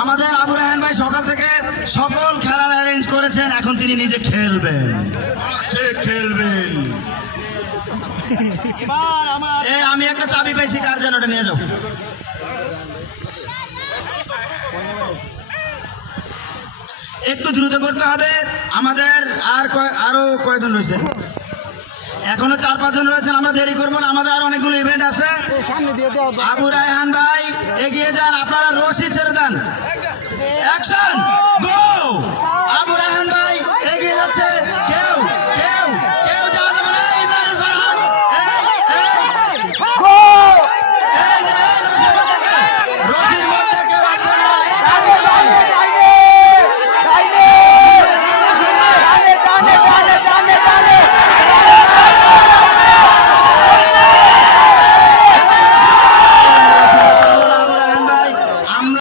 আমাদের আবু রাহান ভাই সকাল থেকে সকল খেলার অ্যারেঞ্জ করেছেন এখন তিনি নিজে খেলবেন। খেলবেন। এ আমি একটা চাবি পাইছি কার জন্য ওটা নিয়ে যাও। একটু দ্রুত করতে হবে আমাদের আর আরও কয়জন রয়েছে? এখনও চার পাঁচজন রয়েছেন আমরা দেরি করব না আমাদের আর অনেকগুলো ইভেন্ট আছে। আবু রায়হান ভাই Action!